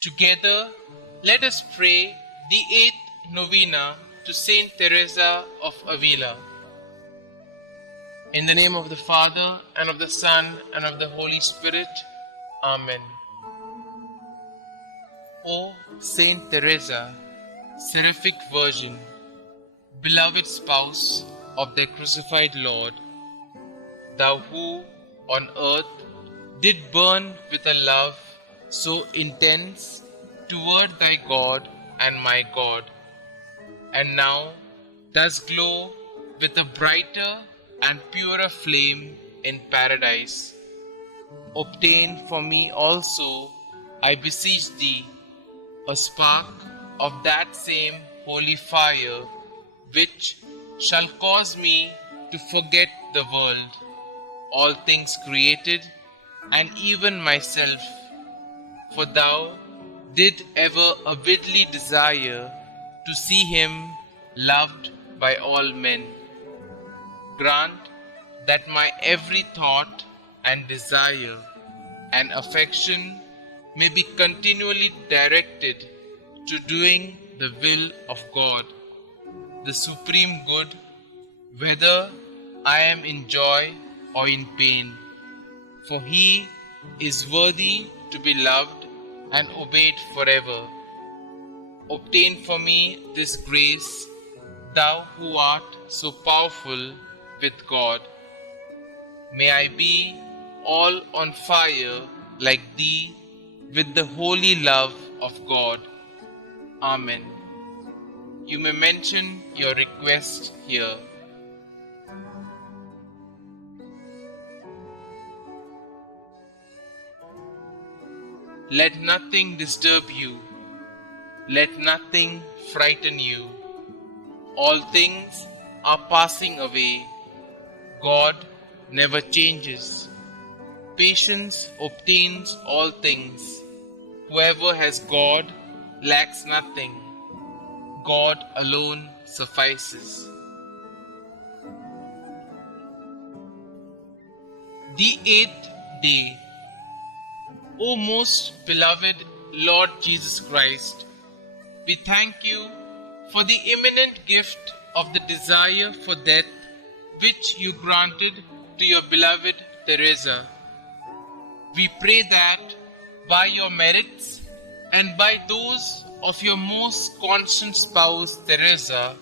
Together, let us pray the 8th Novena to St Theresa of Avila. In the name of the Father, and of the Son, and of the Holy Spirit. Amen. O Saint Teresa, Seraphic Virgin, beloved spouse of the crucified Lord, thou who on earth did burn with a love so intense toward thy God and my God, and now does glow with a brighter and purer flame in paradise. Obtain for me also, I beseech thee, a spark of that same holy fire, which shall cause me to forget the world, all things created, and even myself, for thou did ever avidly desire to see him loved by all men. Grant that my every thought and desire and affection may be continually directed to doing the will of God, the supreme good, whether I am in joy or in pain. For he is worthy to be loved and obeyed forever. Obtain for me this grace, thou who art so powerful with God. May I be all on fire like thee with the holy love of God. Amen. You may mention your request here. Let nothing disturb you. Let nothing frighten you. All things are passing away. God never changes. Patience obtains all things. Whoever has God lacks nothing. God alone suffices. The 8th day. O most beloved Lord Jesus Christ, we thank you for the imminent gift of the desire for death which you granted to your beloved Teresa. We pray that by your merits and by those of your most constant spouse Teresa,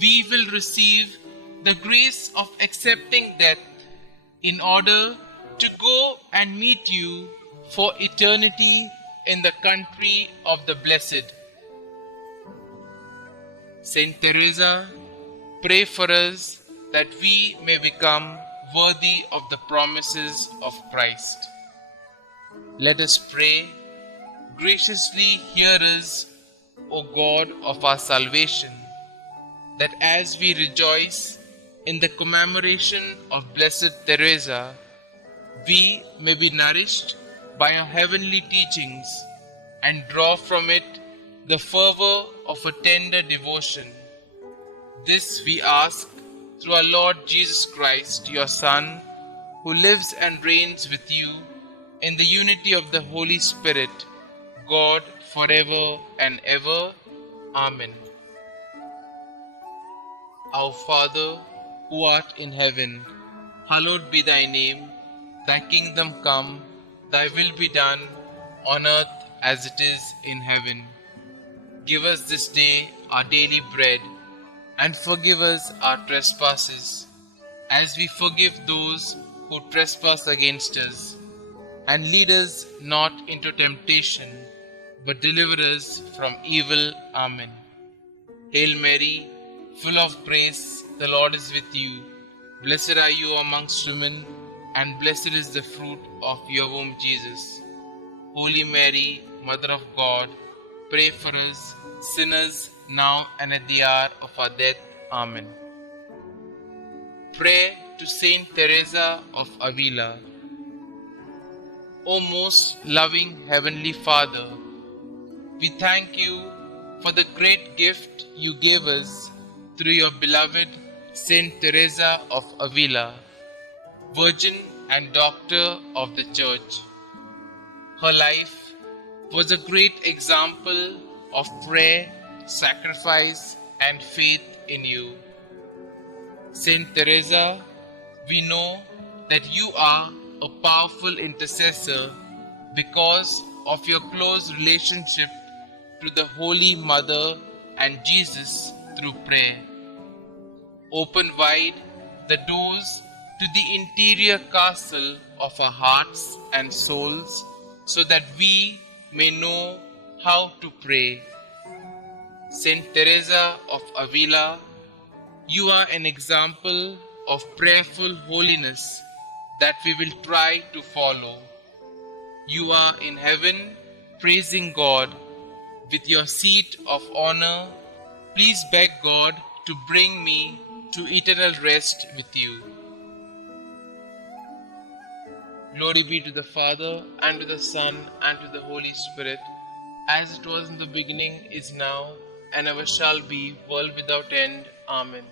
we will receive the grace of accepting death in order to go and meet you for eternity in the country of the blessed. Saint Teresa, pray for us that we may become worthy of the promises of Christ. Let us pray. Graciously hear us, O God of our salvation, that as we rejoice in the commemoration of Blessed Teresa, we may be nourished by your heavenly teachings and draw from it the fervor of a tender devotion. This we ask through our Lord Jesus Christ, your Son, who lives and reigns with you in the unity of the Holy Spirit, God, forever and ever. Amen. Our Father, who art in heaven, hallowed be thy name. Thy kingdom come, thy will be done, on earth as it is in heaven. Give us this day our daily bread, and forgive us our trespasses, as we forgive those who trespass against us. And lead us not into temptation, but deliver us from evil. Amen. Hail Mary, full of grace, the Lord is with you. Blessed are you amongst women, and blessed is the fruit of your womb, Jesus. Holy Mary, Mother of God, pray for us sinners, now and at the hour of our death. Amen. Prayer to St Theresa of Avila. O most loving Heavenly Father, we thank you for the great gift you gave us through your beloved St Theresa of Avila, Virgin and Doctor of the Church. Her life, was a great example of prayer, sacrifice, and faith in you. St. Teresa, we know that you are a powerful intercessor because of your close relationship to the Holy Mother and Jesus through prayer. Open wide the doors to the interior castle of our hearts and souls so that we may know how to pray. St. Teresa of Avila, you are an example of prayerful holiness that we will try to follow. You are in heaven praising God with your seat of honor. Please beg God to bring me to eternal rest with you. Glory be to the Father, and to the Son, and to the Holy Spirit, as it was in the beginning, is now, and ever shall be, world without end. Amen.